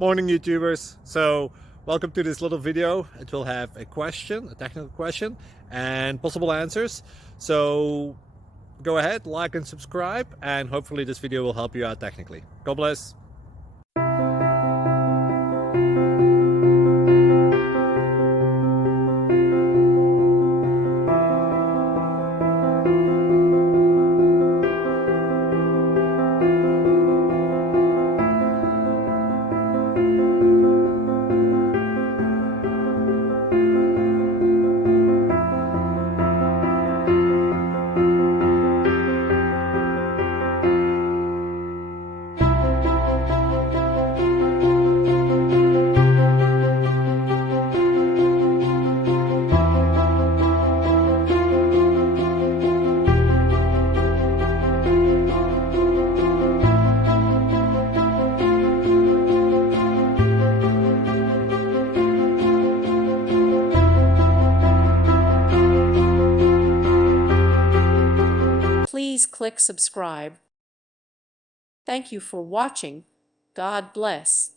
Morning YouTubers. So welcome to this little video. It will have a question, a technical question, and possible answers. So go ahead, like and subscribe, and hopefully this video will help you out technically. God bless. Please click subscribe. Thank you for watching. God bless.